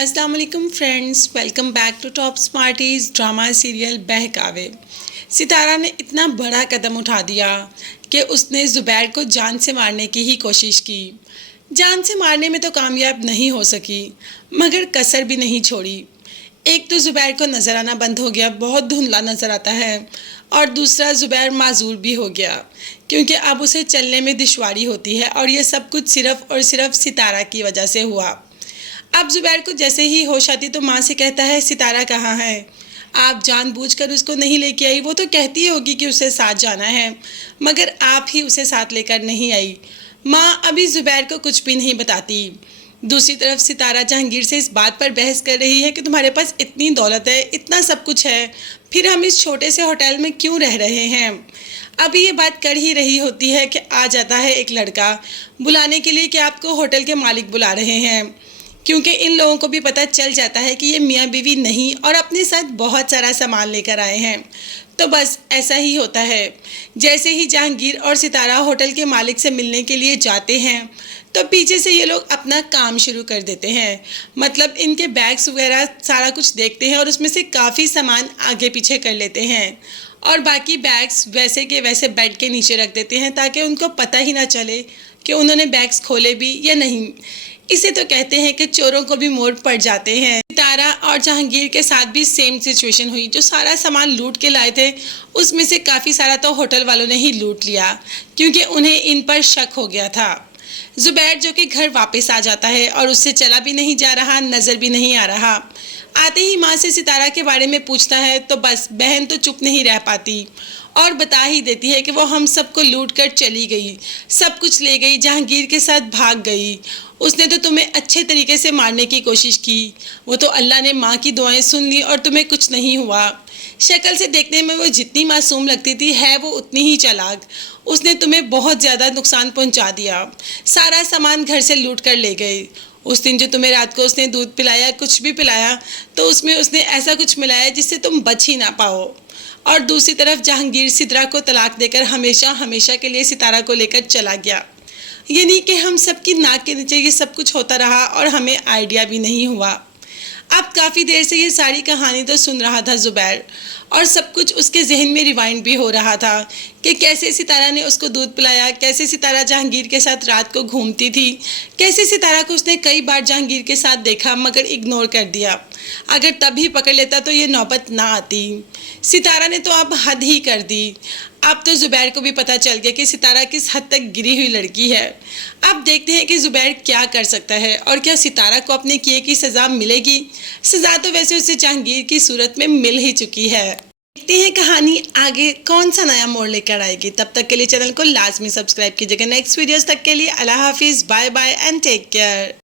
अस्सलाम वालेकुम friends, welcome back to top smarties drama serial Behkaave. Sitara ने इतना बड़ा कदम उठा दिया कि उसने ज़ुबैर को जान से मारने की ही कोशिश की। जान से मारने में तो कामयाब नहीं हो सकी, मगर कसर भी नहीं छोड़ी। एक तो ज़ुबैर को नज़र आना बंद हो गया, बहुत धुंधला नज़र आता है, और दूसरा ज़ुबैर माजूर भी हो गया क्योंकि अब उसे चलने में दुश्वारी होती है, और ये सब कुछ सिर्फ़ और सिर्फ सितारा की वजह से हुआ। अब ज़ुबैर को जैसे ही होश आती तो माँ से कहता है, सितारा कहाँ है? आप जानबूझकर उसको नहीं लेके आई। वो तो कहती होगी कि उसे साथ जाना है, मगर आप ही उसे साथ लेकर नहीं आई। माँ अभी ज़ुबैर को कुछ भी नहीं बताती। दूसरी तरफ सितारा जहांगीर से इस बात पर बहस कर रही है कि तुम्हारे पास इतनी दौलत है, इतना सब कुछ है, फिर हम इस छोटे से होटल में क्यों रह रहे हैं? अभी ये बात कर ही रही होती है कि आ जाता है एक लड़का बुलाने के लिए कि आपको होटल के मालिक बुला रहे हैं, क्योंकि इन लोगों को भी पता चल जाता है कि ये मियाँ बीवी नहीं और अपने साथ बहुत सारा सामान लेकर आए हैं। तो बस ऐसा ही होता है। जैसे ही जहांगीर और सितारा होटल के मालिक से मिलने के लिए जाते हैं तो पीछे से ये लोग अपना काम शुरू कर देते हैं। मतलब इनके बैग्स वगैरह सारा कुछ देखते हैं और उसमें से काफ़ी सामान आगे पीछे कर लेते हैं, और बाकी बैग्स वैसे के वैसे बेड के नीचे रख देते हैं ताकि उनको पता ही ना चले कि उन्होंने बैग्स खोले भी या नहीं। इसे तो कहते हैं कि चोरों को भी मोड़ पड़ जाते हैं। सितारा और जहांगीर के साथ भी सेम सिचुएशन हुई। जो सारा सामान लूट के लाए थे उसमें से काफ़ी सारा तो होटल वालों ने ही लूट लिया, क्योंकि उन्हें इन पर शक हो गया था। ज़ुबैर जो कि घर वापस आ जाता है और उससे चला भी नहीं जा रहा, नज़र भी नहीं आ रहा। आते ही माँ से सितारा के बारे में पूछता है तो बस बहन तो चुप नहीं रह पाती और बता ही देती है कि वो हम सबको लूट कर चली गई, सब कुछ ले गई, जहांगीर के साथ भाग गई। उसने तो तुम्हें अच्छे तरीके से मारने की कोशिश की, वो तो अल्लाह ने माँ की दुआएं सुन ली और तुम्हें कुछ नहीं हुआ। शक्ल से देखने में वो जितनी मासूम लगती थी है वो उतनी ही चालाक। उसने तुम्हें बहुत ज़्यादा नुकसान पहुँचा दिया, सारा सामान घर से लूट कर ले गई। उस दिन जो तुम्हें रात को उसने दूध पिलाया, कुछ भी पिलाया, तो उसमें उसने ऐसा कुछ मिलाया जिससे तुम बच ही ना पाओ। और दूसरी तरफ जहांगीर सितारा को तलाक देकर हमेशा हमेशा के लिए सितारा को लेकर चला गया। यानी कि हम सबकी नाक के नीचे ये सब कुछ होता रहा और हमें आइडिया भी नहीं हुआ। अब काफ़ी देर से ये सारी कहानी तो सुन रहा था ज़ुबैर, और सब कुछ उसके जहन में रिवाइंड भी हो रहा था कि कैसे सितारा ने उसको दूध पिलाया, कैसे सितारा जहांगीर के साथ रात को घूमती थी, कैसे सितारा को उसने कई बार जहांगीर के साथ देखा मगर इग्नोर कर दिया। अगर तभी पकड़ लेता तो ये नौबत ना आती। सितारा ने तो अब हद ही कर दी। अब तो ज़ुबैर को भी पता चल गया कि सितारा किस हद तक गिरी हुई लड़की है। अब देखते हैं कि ज़ुबैर क्या कर सकता है और क्या सितारा को अपने किए की सज़ा मिलेगी। सज़ा तो वैसे उसे जहांगीर की सूरत में मिल ही चुकी है। देखते हैं कहानी आगे कौन सा नया मोड़ लेकर आएगी। तब तक के लिए चैनल को लाजमी सब्सक्राइब कीजिएगा। नेक्स्ट वीडियोस तक के लिए अल्लाह हाफिज़, bye bye and take care.